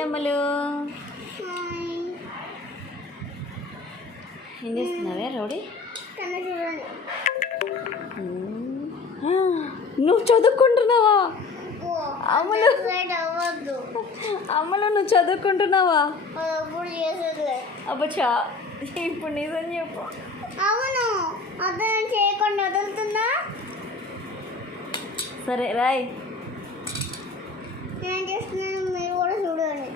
Hi అమ్మలు, ఏం చేస్తున్నావే రౌడీ? నువ్వు చదువుకుంటున్నావా అమ్మలు? అమ్మలు నువ్వు చదువుకుంటున్నావా? అబ్బచ్చా, ఇప్పుడు నిజం చెప్పు. అవును, అర్థం చేయకుండా వదులుతున్నా. సరే రాయ్. నేను చేస్తున్నాను, మీరు కూడా చూడండి.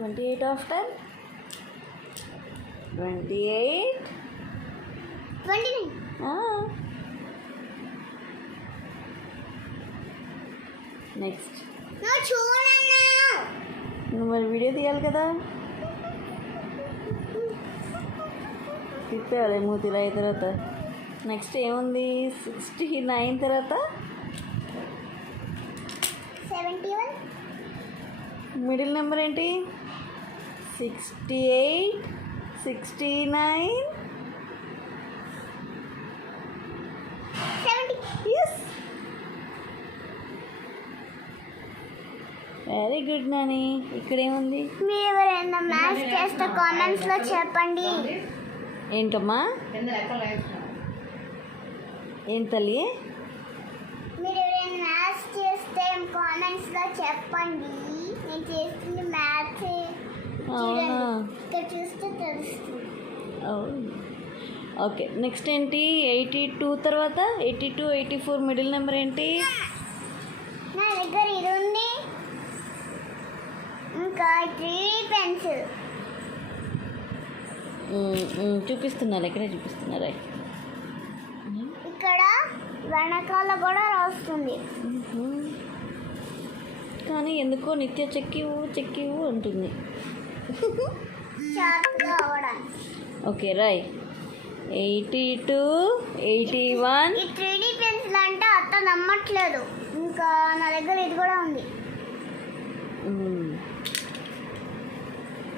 28 of 10, 28, 29. నెక్స్ట్ నువ్వు చూడన్నా. నువ్వు మరి వీడియో తీయాలి కదా, తిప్పేవాలి మూతిలో. అయిన తర్వాత నెక్స్ట్ ఏముంది? 69 తర్వాత 71. మిడిల్ నెంబర్ ఏంటి? 68, 69, 70. Yes, very good Nani. ఇక్కడ ఏముంది? మీరు ఎవరైనా మ్యాథ్స్ చేస్తే కామెంట్స్లో చెప్పండి. ఏంటమ్మా? ఏం తల్లి? మీరు ఎవరైనా మ్యాథ్స్ చేస్తే కామెంట్స్లో చెప్పండి. నేను చేస్తుంది మ్యాథ్స్. అవునా? ఇక్కడ చూస్తే తెలుస్తుంది. ఓకే, నెక్స్ట్ ఏంటి? 82 తర్వాత 82, 84 మిడిల్ నెంబర్ ఏంటి? నా దగ్గర ఇది ఉంది, ఇంకా 3D పెన్సిల్. చూపిస్తున్నారు, ఎక్కడే చూపిస్తున్నారా? ఇక్కడ వెనకాల కూడా రాస్తుంది, కానీ ఎందుకో నిత్య చెక్కివు చెక్కివు అంటుంది. షార్ప్గా అవ్వడానికి. ఓకే రాయ్. 82, 81. ఈ 3D పెన్సిల్ అంటే అత్త నమ్మట్లేదు. ఇంకా నా దగ్గర ఇది కూడా ఉంది,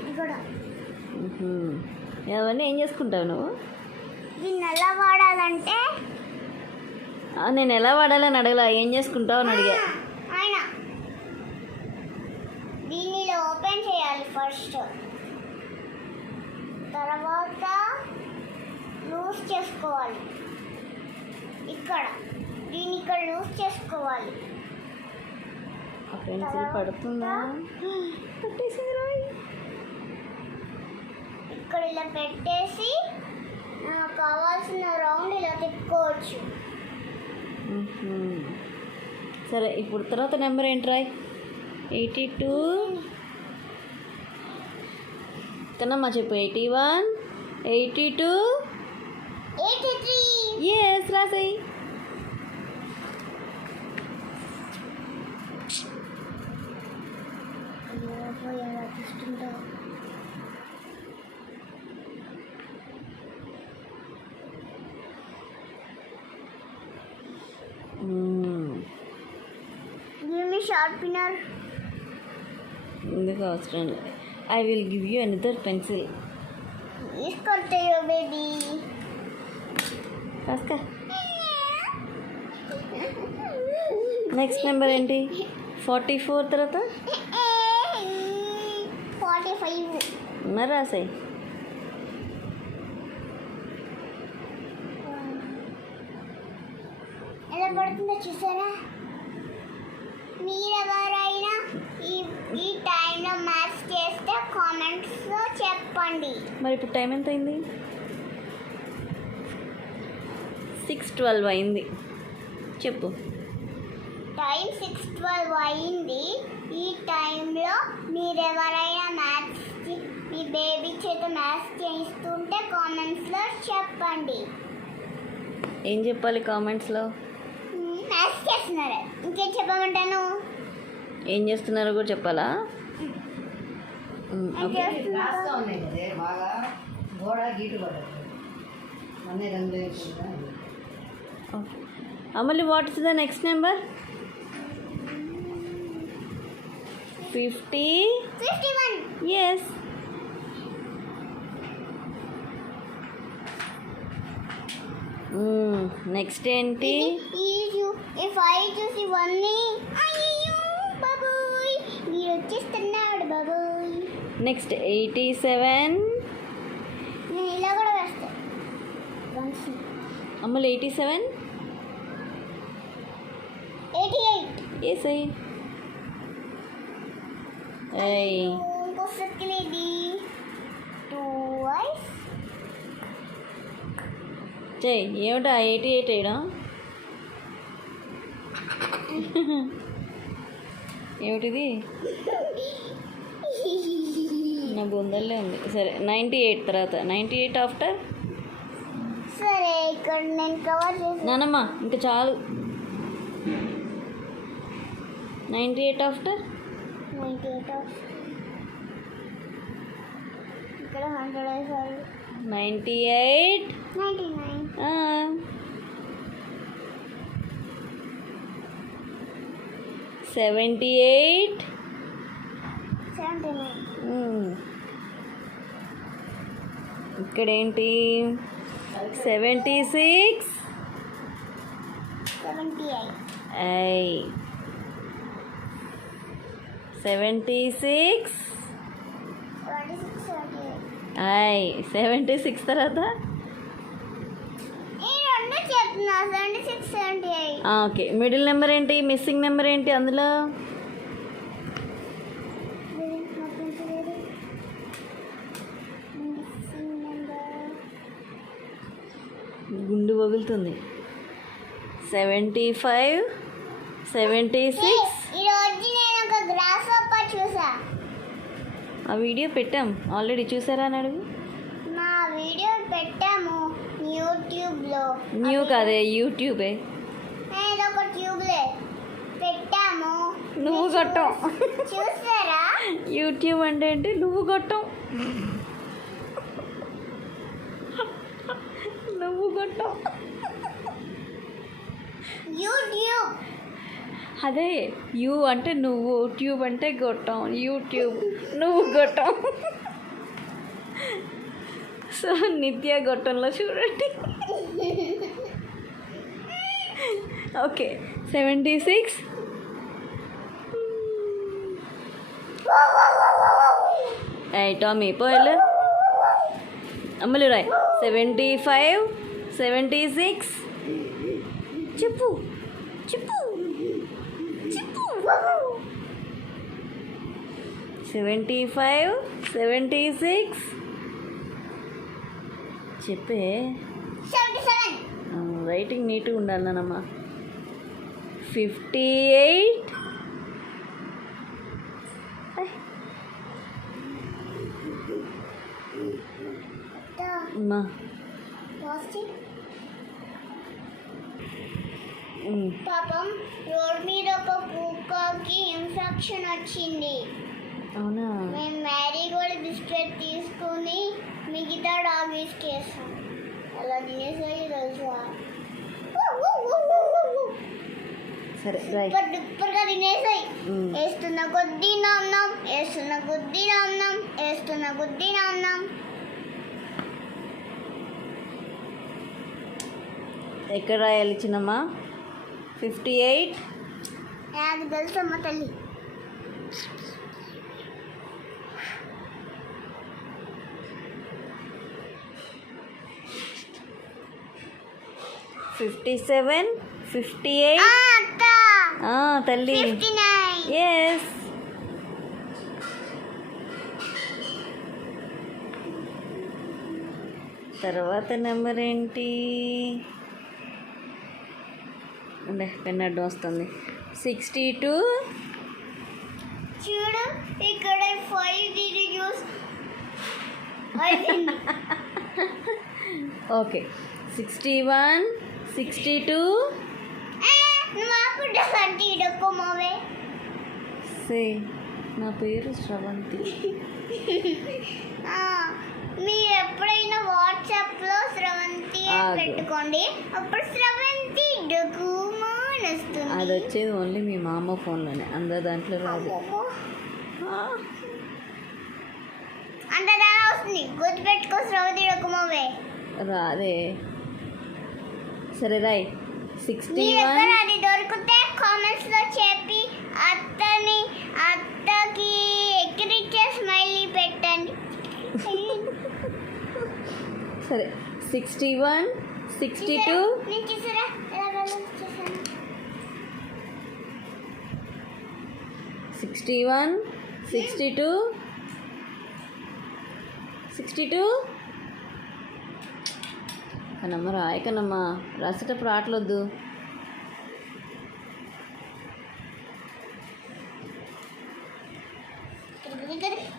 ఇది కూడా. అవన్నీ ఏం చేసుకుంటావు నువ్వు? దీన్ని ఎలా వాడాలంటే నేను ఎలా వాడాలని అడగలా, ఏం చేసుకుంటావు అని అడిగా. ఆయన దీన్ని ఇలా ఓపెన్ చేయాలి ఫస్ట్, తర్వాత లూజ్ చేసుకోవాలి. దీన్ని ఇక్కడ లూజ్ చేసుకోవాలి. పెన్సిల్ పడుతుందా? పట్టేసింది రాయ్. ఇక్కడ ఇలా పెట్టేసి నాకు కావాల్సిన రౌండ్ ఇలా తిప్పుకోవచ్చు. సరే, ఇప్పుడు తర్వాత నెంబర్ ఏంటి రాయ్? 82 కన్నమ్మా చెప్పు. 81, 82, 83. ఎస్ రాసాయి. ఎలా చూస్తుంటా. Give me sharpener. ఎందుకు అవసరం లేదు. I will give you another pencil. తీసుకొస్తాయో బేబీ. కాస్కా. నెక్స్ట్ నెంబర్ ఏంటి? 44 తర్వాత 45. మరి రాసాయి. ఎలా పడుతుందో చూసారా? మీరెవరైనా ఈ టైంలో మ్యాథ్స్ చేస్తే కామెంట్స్లో చెప్పండి. మరి ఇప్పుడు టైం ఎంత అయింది? 6:12 అయింది. చెప్పు. టైం 6:12 అయింది. ఈ టైంలో మీరెవరైనా మ్యాథ్స్ మీ బేబీ చేత మ్యాథ్స్ చేయిస్తుంటే కామెంట్స్లో చెప్పండి. ఏం చెప్పాలి కామెంట్స్లో? మ్యాథ్స్ చేస్తున్నారు, ఇంకేం చెప్పమంటాను? ఏం చేస్తున్నారో కూడా చెప్పాలా? Okay. Amalu, what is the next number? 51. Yes. Next ఏంటి? ఈ 5 చూసి ఇవన్నీ అయ్యో బాబోయ్ మీరు వచ్చేస్తున్నాడు బాబోయ్. నెక్స్ట్ 87. నేను ఇలా కూడా వేస్తాను. అమ్మలు 87. 88. ఏసై ఇంకొకటి 2 ఐస్ చెయ్యి. ఏమిటా 88 వేయడం? ఏమిటిది? నా బొందల్లే ఉంది. సరే 98 తర్వాత 98 ఆఫ్టర్. సరే ఇక్కడ నేను కవర్ చేసి నానమ్మ ఇంకా చాలు. 98 ఆఫ్టర్. 98 ఇక్కడ 100 వేసారు. 98. 99. 78. 79. ఇక్కడేంటి? 76. 78. 76. 26. 76 తర్వాత. ఈ రెండు చెప్తున్నా 76, 78. ఓకే. మిడిల్ నెంబర్ ఏంటి? మిస్సింగ్ నెంబర్ ఏంటి అందులో? గుండు పగులుతుంది. 75. 76. ఈరోజు నేను ఒక గ్రాస్ హోప్పర్ చూసా. ఆ వీడియో పెట్టాం ఆల్రెడీ, చూసారా అని అడుగు. నా వీడియో పెట్టాము యూట్యూబ్లో. న్యూ కాదే, యూట్యూబే. ఏదో ఒక ట్యూబ్లే పెట్టాము. నువ్వు కొట్టం. చూసారా? యూట్యూబ్ అంటే ఏంటి? నువ్వు కొట్టం. నువ్వు కొట్టం. యూట్యూబ్ అదే యూ అంటే నువ్వు, ట్యూబ్ అంటే గొట్టం. యూట్యూబ్ నువ్వు గొట్టం. సో నిత్య గొట్టంలో చూడండి. ఓకే. 76. టామీ పోయలే అమ్మలు రాయ్. 75. 76. చెప్పు చెప్పు చెప్పు. 75. 76. చెప్పే. 77. రైటింగ్ నీట్గా ఉండాలి నానమ్మ. 58. అమ్మా పాపం రోడ్ మీద ఒక కుక్కకి ఇన్ఫెక్షన్ వచ్చింది. అవునా? మేము మ్యారీగోల్డ్ బిస్కెట్ తీసుకుని మిగతా డాగీస్కి వేస్తాం. అలా తినేసాయి తెలుసా? సరే సూపర్ డూపర్గా తినేసాయి. వేస్తున్న కొద్దీ నాన్నం, వేస్తున్న కొద్దీ నాన్నం, వేస్తున్న కొద్దీ నాన్నం. ఎక్కడ రాయాలి చిన్నమ్మా? 58. నాకు తెలుసమ్మ తల్లి. 57. 58. అత్త తల్లి. 59. ఎస్. తర్వాత నెంబర్ ఏంటి? అంటే పెన్ అడ్డం వస్తుంది. 62. చూడు ఇక్కడ 5 డిగ్రీ జ్యూస్. ఓకే. 61. 62. మాకు డసంటి ఇడక్కుమావే. సే నా పేరు శ్రవంతి. మీరు ఎప్పుడైనా వాట్సాప్లో శ్రవంతి అని పెట్టుకోండి, అప్పుడు శ్రవంతి డకుమాన్ వస్తుంది. అది వచ్చేది ఓన్లీ మీ మామ ఫోన్లోనే, అందరు దాంట్లో రాదు. అంత దాని వస్తుంది. గుర్తుపెట్టుకో శ్రవంతి డకుమావే. రాదే. సరే రాయ్. మీ 61. దగ్గర అది దొరికితే కామెంట్స్ లో చెప్పి అత్తకి ఎక్కిరిచ్చే స్మైలీ పెట్టండి. సరే 61, 62. నేను చూసారా ఎలా balance చేశాను? 61, 62, 62. కనమ్మ రాయ కనమ్మ, రాసేటప్పుడు ఆటలొద్దు.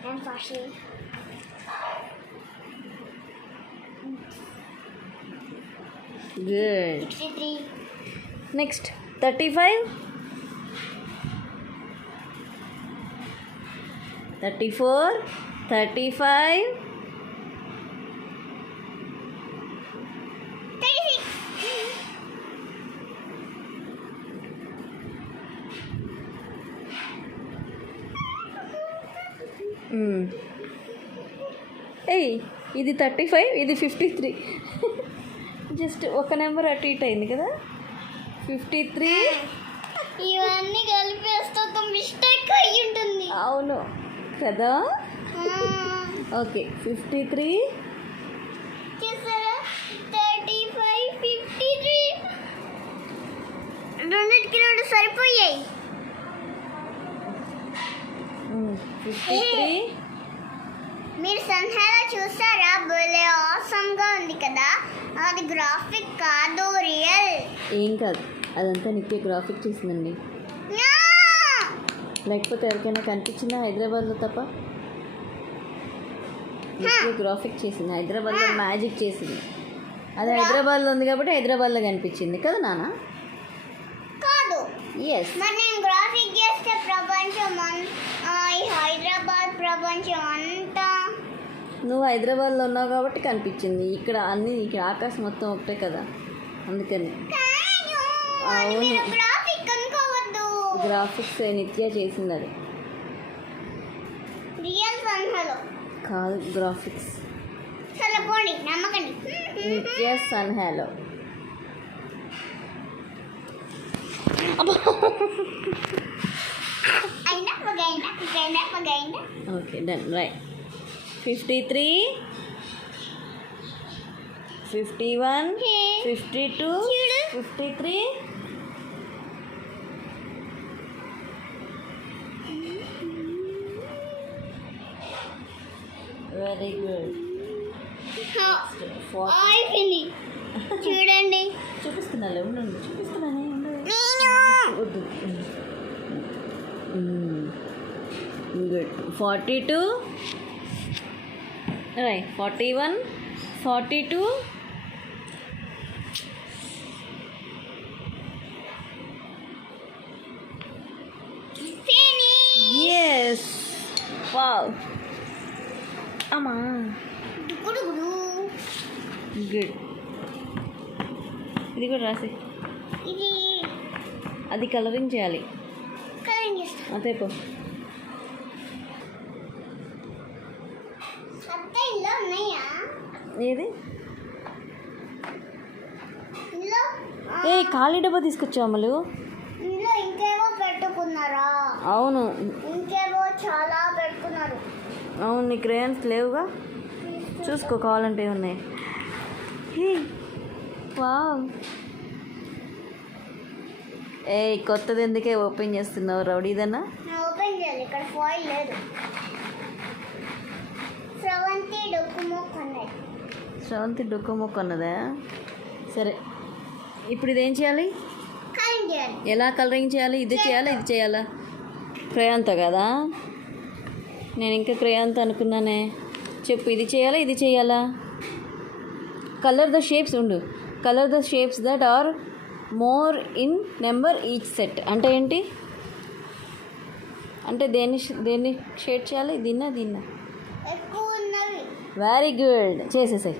I'm flashing. గుడ్. 63. నెక్స్ట్ 35, 34, 35, 36. ఏయ్ ఇది 35, ఇది 53. జస్ట్ ఒక నెంబర్ అటు ఇటు అయింది కదా. 53. ఇవన్నీ కలిపేస్తే ఒక మిస్టేక్ అయ్యి ఉంటుంది. అవును కదా. ఓకే 53, చూసారా 35, 53 రెండింటికి రెండు సరిపోయాయి. 53. మీరు సన్హాలో చూసారా? భలే ఆసమ్గా ఉంది కదా. అది గ్రాఫిక్ కాదు, రియల్. ఏం కాదు, అదంతా నిత్య గ్రాఫిక్ చేసిందండి. లేకపోతే ఎవరికైనా కనిపించిందా హైదరాబాద్లో తప్ప? నిత్య గ్రాఫిక్ చేసింది, హైదరాబాద్లో మ్యాజిక్ చేసింది. అది హైదరాబాద్లో ఉంది కాబట్టి హైదరాబాద్లో కనిపించింది కదా నాన్న. కాదు, ఎస్. మరి నేను గ్రాఫిక్ చేస్తే ప్రపంచం ఈ హైదరాబాద్ ప్రపంచం అంతా. నువ్వు హైదరాబాద్లో ఉన్నావు కాబట్టి కనిపించింది. ఇక్కడ అన్ని, ఇక్కడ ఆకాశం మొత్తం ఒకటే కదా, అందుకని. అవును, గ్రాఫిక్ అనుకోవద్దు. గ్రాఫిక్స్ నిత్య చేసింది, అది రియల్ సన్హాలో కాదు గ్రాఫిక్స్. సరే పోండి, నమ్మకండి. నిత్య సన్హాలో. అయినా పగైనా okay done right. 53, 51, 52, 53. Very good. చూడండి, చూపిస్తున్నాను ఉండండి, చూపిస్తున్నాను వద్దు. గుడ్. 42 రైట్. 41, 42, ఎస్. వావ్ అమ్మా, గుడ్. ఇది కూడా రాసి, ఇది అది కలరింగ్ చేయాలి. కలరింగ్ చేస్తా. అంతే పో. ఇందులో ఉన్నాయా? ఏది? ఇందులో ఏ ఖాళీ డబ్బా తీసుకొచ్చావు అమలు. ఇందులో ఇంకేవో పెట్టుకున్నారా? అవును ఇంకేవో చాలా పెట్టుకున్నారు. అవును, నీ క్రేయన్స్ లేవుగా, చూసుకో కావాలంటే ఉన్నాయి. వావ్. ఏ కొత్తది ఎందుకే ఓపెన్ చేస్తున్నావు రౌడీదన్నా? నేను ఓపెన్ చేయాలి, ఇక్కడ ఫాయిల్ లేదు. స్రవంతి డొక్కుమో కొన్నది. శ్రవంతి డొక్కమో కొన్నదా? సరే, ఇప్పుడు ఇదేం చేయాలి? కలరింగ్ చేయాలి. ఎలా కలరింగ్ చేయాలి? ఇది చేయాలా, ఇది చేయాలా? క్రేయాన్తో కదా, నేను ఇంకా క్రేయాన్తో అనుకున్నానే. చెప్పు, ఇది చేయాలా, ఇది చేయాలా? కలర్ ద షేప్స్ ఉండు. Colour the shapes that are more in number each set అంటే ఏంటి? అంటే దేన్ని షేడ్ చేయాలి? దీన్నా ఎక్కువ ఉన్నవి. వెరీ గుడ్, చేసేసాయి.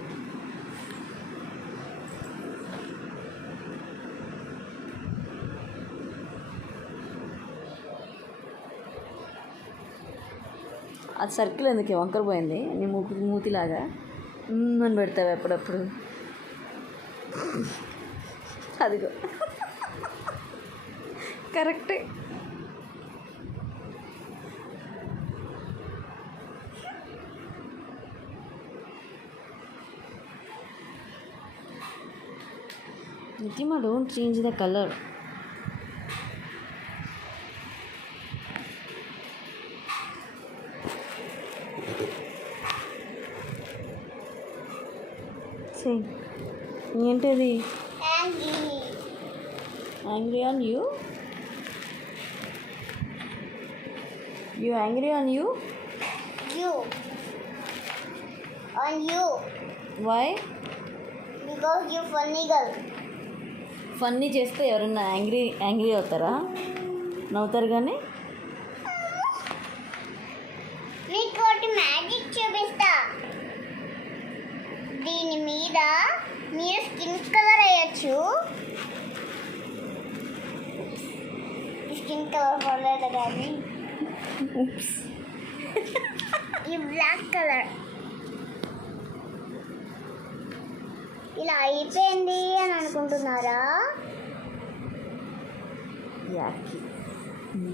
అది సర్కిల్ ఎందుకు వంకర పోయింది? నీ మూతిలాగా అని పెడతావు ఎప్పుడప్పుడు. అదిగో కరెక్టే. Nitima, don't change the colour. ఏంటది? Angry on you? You angry on you? You. On you. వై? Because you funny girl. Funny చేస్తే ఎవరన్నా యాంగ్రీ అవుతారా? నవ్వుతారు కానీ. నీకు ఒకటి మ్యాజిక్ చూపిస్తా. దీని మీద మీరు స్కిన్ కలర్ వేయచ్చు. స్కిన్ కలర్ పడలేదు కానీ ఈ బ్లాక్ కలర్ ఇలా అయిపోయింది అని అనుకుంటున్నారా? యాకి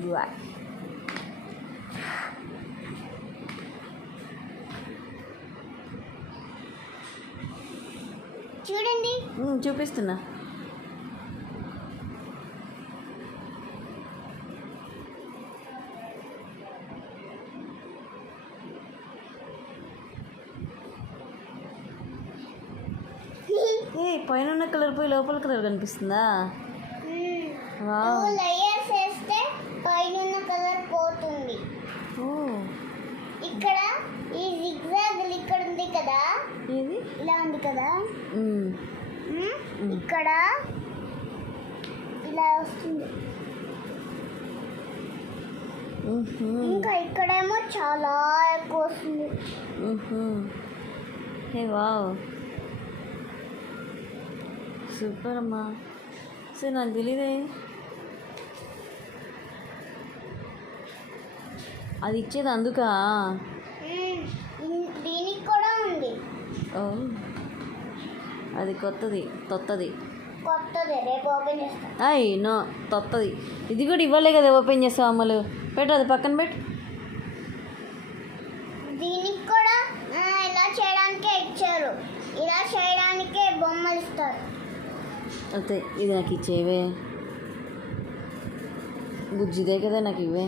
బ్లాక్. చూడండి. చూపిస్తున్నా. ఏ పైన ఉన్న కలర్ పోయి లోపల కలర్ కనిపిస్తుందా? వావ్. 2 లేయర్స్ వేస్తే పైన కలర్ పోతుంది. ఓ, ఇక్కడ ఈ జిగ్జాగ్ ఇక్కడ ఉంది కదా, ఏది ఇలా ఉంది కదా, ఇక్కడ ఇలా వస్తుంది. ఇంకా ఇక్కడేమో చాలా ఎక్కువ వస్తుంది. హే వావ్, సూపర్ అమ్మా. సరే, నాకు తెలీదే. అది ఇచ్చేది అందుకా? దీనికి కూడా ఉంది. ఓ, అది కొత్తది. రేపు ఓపెన్ చేస్తాం. అయ్ నో, కొత్తది. ఇది కూడా ఇవ్వలే కదా ఓపెన్ చేస్తావు అమ్మలు. పెట్టు, అది పక్కన పెట్టు. దీనికి కూడా ఇలా చేయడానికే ఇచ్చారు. ఇలా చేయడానికే బొమ్మలు ఇస్తారు. అంతే. ఇది నాకు ఇచ్చేవే. బుజ్జిదే కదా, నాకు ఇవే.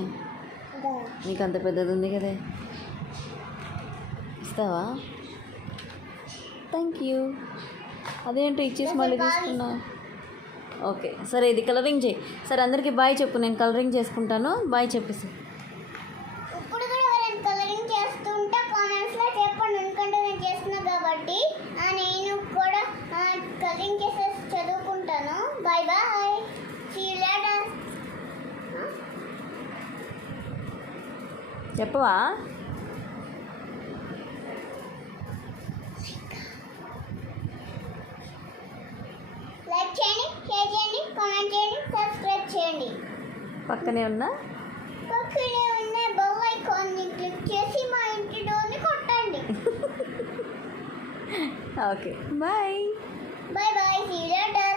నీకు అంత పెద్దది ఉంది కదా, ఇస్తావా? Thank you. అదేంటో ఇచ్చేసి మళ్ళీ తీసుకున్నా. ఓకే సరే, ఇది కలరింగ్ చేయి. సరే, అందరికీ బాయ్ చెప్పు. నేను కలరింగ్ చేసుకుంటాను. బాయ్ చెప్పేసి. ఇప్పుడు కూడా ఎవరైనా కలరింగ్ చేస్తుంటే కామెంట్స్లో చెప్పండి. ఎందుకంటే నేను చేస్తున్నా కాబట్టి నేను కూడా కలరింగ్ చేసేసి చదువుకుంటాను. Bye bye. See you later. చెప్పవా? లైక్ చేయండి, షేర్ చేయండి, కామెంట్ చేయండి, సబ్స్క్రైబ్ చేయండి. పక్కనే ఉన్న బెల్ ఐకాన్ని క్లిక్ చేసి మా ఇంటి డోర్ని కొట్టండి. Okay bye. Bye bye. See you later.